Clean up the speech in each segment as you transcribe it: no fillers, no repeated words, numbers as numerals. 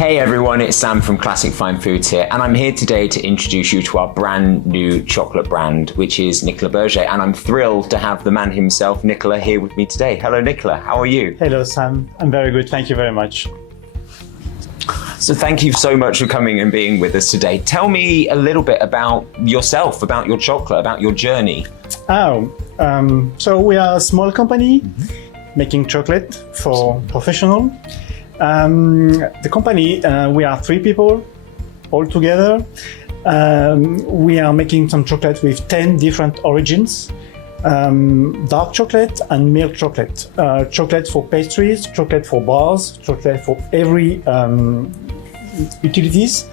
Hey everyone, it's Sam from Classic Fine Foods here, and I'm here today to introduce you to our brand new chocolate brand, which is Nicolas Berger, and I'm thrilled to have the man himself, Nicolas, here with me today. Hello Nicolas, how are you? Hello Sam, I'm very good, thank you very much. So thank you so much for coming and being with us today. Tell me a little bit about yourself, about your chocolate, about your journey. So we are a small company making chocolate for professional. The company, we are 3 people all together. We are making some chocolate with 10 different origins. Dark chocolate and milk chocolate. Chocolate for pastries, chocolate for bars, chocolate for every utilities.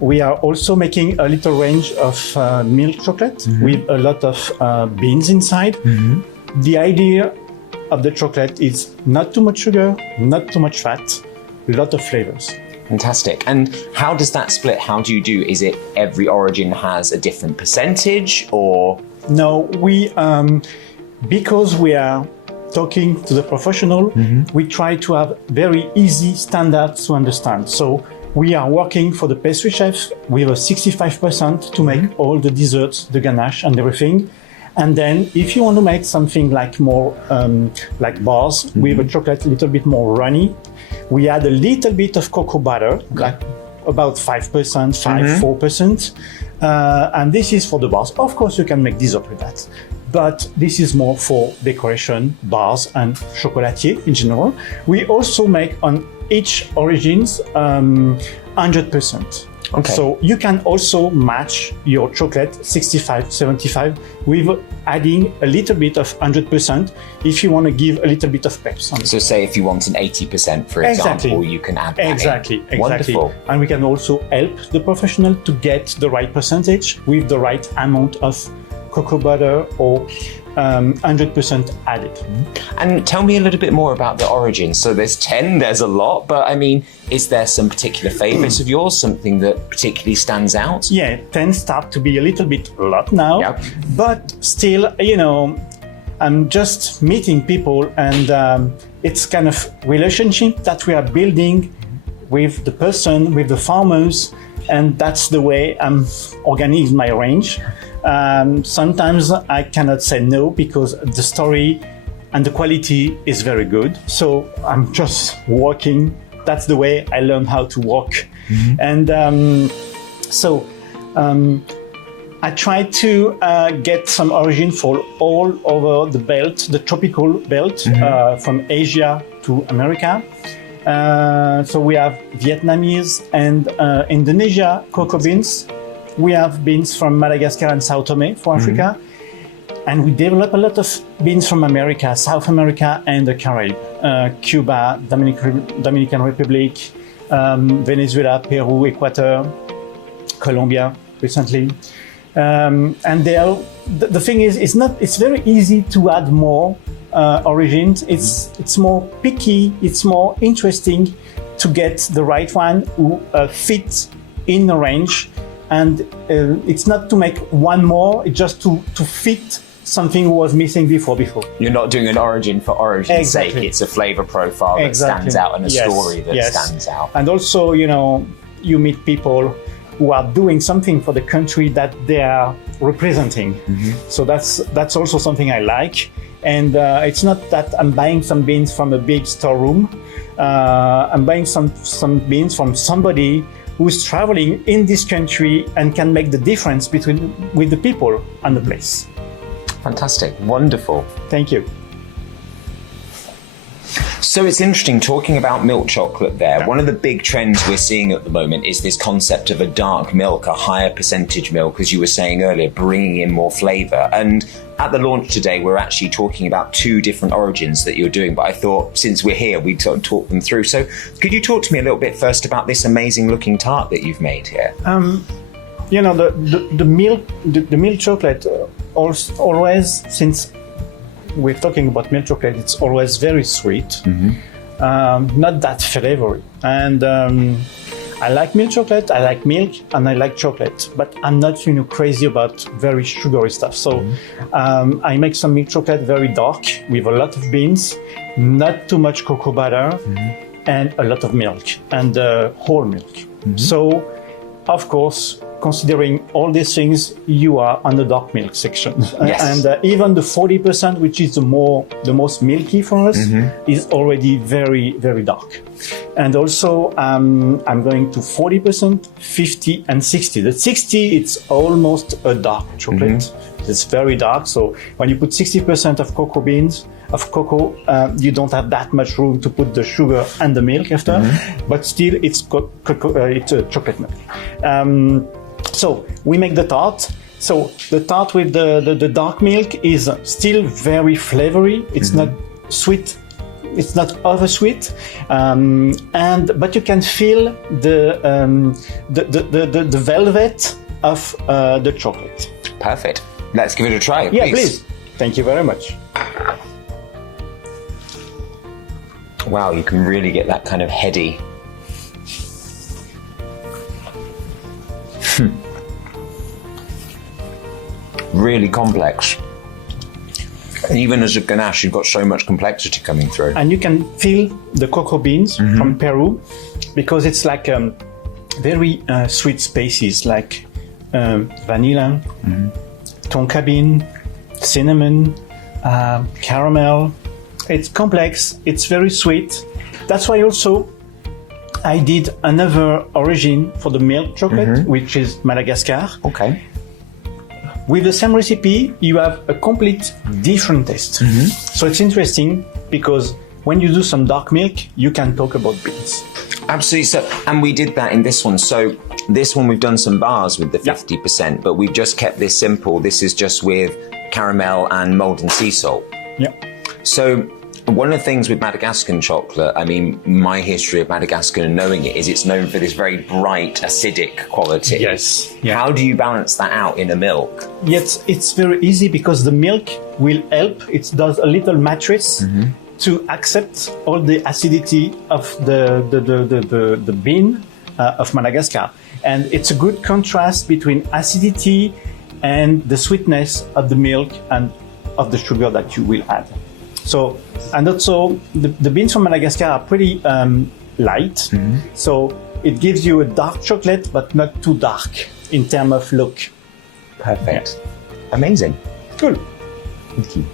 We are also making a little range of milk chocolate with a lot of beans inside. The idea of the chocolate is not too much sugar, not too much fat, a lot of flavors. Fantastic. And how does that split? How do you do? Is it every origin has a different percentage or? No, we, because we are talking to the professional, we try to have very easy standards to understand. So we are working for the pastry chef with a 65% to make all the desserts, the ganache and everything. And then if you want to make something like more like bars with a chocolate a little bit more runny, we add a little bit of cocoa butter, like about 5%, 4%. And this is for the bars. Of course, you can make dessert with that. But this is more for decoration, bars and chocolatier in general. We also make on each origins 100%. Okay. So you can also match your chocolate 65, 75 with adding a little bit of 100% if you want to give a little bit of peps on it. So say if you want an 80%, for example, you can add that Exactly. Wonderful. And we can also help the professional to get the right percentage with the right amount of cocoa butter or 100% added. And tell me a little bit more about the origins. So there's 10, there's a lot, but I mean, is there some particular favorites of yours, something that particularly stands out? Yeah, 10 start to be a little bit a lot now, but still, you know, I'm just meeting people and it's kind of relationship that we are building with the person, with the farmers, and that's the way I'm organizing my range. Sometimes I cannot say no because the story and the quality is very good. So I'm just working. That's the way I learned how to work. And I try to get some origin for all over the belt, the tropical belt, from Asia to America. So we have Vietnamese and Indonesia cocoa beans. We have beans from Madagascar and Sao Tome for Africa. And we develop a lot of beans from America, South America and the Caribbean, Cuba, Dominican Republic, Venezuela, Peru, Ecuador, Colombia recently. And the thing is, it's very easy to add more origins. It's more picky, it's more interesting to get the right one who fits in the range. And it's not to make one more, it's just to fit something who was missing before. You're not doing an origin for origin's sake, it's a flavor profile that stands out and a story that stands out. And also, you know, you meet people who are doing something for the country that they are representing. So that's also something I like. And it's not that I'm buying some beans from a big storeroom. I'm buying some beans from somebody who's traveling in this country and can make the difference with the people and the place. Fantastic, wonderful. Thank you. So it's interesting talking about milk chocolate there. One of the big trends we're seeing at the moment is this concept of a dark milk, a higher percentage milk, as you were saying earlier, bringing in more flavour. And at the launch today, we're actually talking about 2 different origins that you're doing, but I thought since we're here, we'd sort of talk them through. So could you talk to me a little bit first about this amazing looking tart that you've made here? You know, the milk chocolate always, since we're talking about milk chocolate, it's always very sweet, not that flavory. And I like milk chocolate, I like milk, and I like chocolate, but I'm not, you know, crazy about very sugary stuff. So I make some milk chocolate very dark with a lot of beans, not too much cocoa butter, and a lot of milk, and whole milk. So, of course, considering all these things, you are on the dark milk section. Yes. And even the 40%, which is the most milky for us, is already very, very dark. And also, I'm going to 40%, 50, and 60. The 60, it's almost a dark chocolate. It's very dark. So when you put 60% of cocoa beans, of cocoa, you don't have that much room to put the sugar and the milk after, but still it's it's a chocolate milk. So we make the tart. So the tart with the dark milk is still very flavory. It's not sweet. It's not over sweet, but you can feel the velvet of the chocolate. Perfect. Let's give it a try. Yeah, please. Thank you very much. Wow, you can really get that kind of heady. Really complex. And even as a ganache, you've got so much complexity coming through. And you can feel the cocoa beans from Peru, because it's like very sweet spaces like vanilla, tonka bean, cinnamon, caramel. It's complex, it's very sweet. That's why also I did another origin for the milk chocolate, which is Madagascar. Okay. With the same recipe, you have a complete different taste. So it's interesting because when you do some dark milk, you can talk about beans. Absolutely. So, and we did that in this one. So this one, we've done some bars with the 50%, but we've just kept this simple. This is just with caramel and molten sea salt. Yeah. So one of the things with Madagascan chocolate, I mean, my history of Madagascar and knowing it is it's known for this very bright, acidic quality. Yes. Yeah. How do you balance that out in a milk? Yes, it's very easy because the milk will help. It does a little matrix to accept all the acidity of the bean of Madagascar. And it's a good contrast between acidity and the sweetness of the milk and of the sugar that you will add. So, and also the beans from Madagascar are pretty light. So it gives you a dark chocolate, but not too dark in terms of look. Perfect. Amazing. Cool. Thank you.